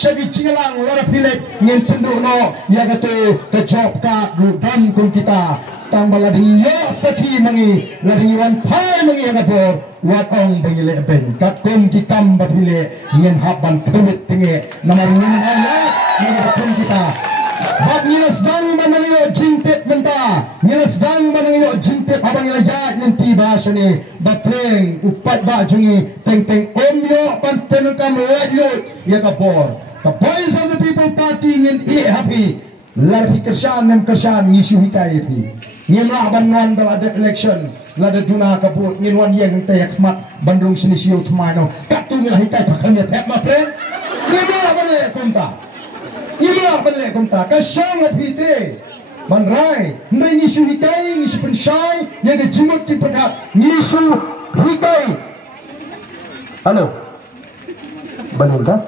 Jadi cilang lara pilek ngin penduk no ya kata ke job ka dan kun kita tambah lagi ya saki mangi lagi wan pai mangi yang ada wat ong bengile ben kat kun kita bapile ngin haban tulit tinge nama ngin ayat ngin kun kita bat ngilas dang manangyo jintet menta ngilas dang manangyo jintet abang ilajat nanti bahasa ni batreng upat ba jungi teng teng omyo panten kam lajut ya kapor. The boys of the people party in happy. Larhi kersan nem kersan ngisu hikai pi. Ngin lah banwan dalam ada election. Lada juna kabut ngin wan yang tayak mat bandung sini siu tmano. Katu ngilah hikai pakai tap matre. Ngin lah balik kumta. Ngin lah balik kumta. Kersan ngapite. Banrai. Ndai ngisu hikai ngisu pensai yang kejumut dipekat ngisu hikai. Halo. Bangun kah?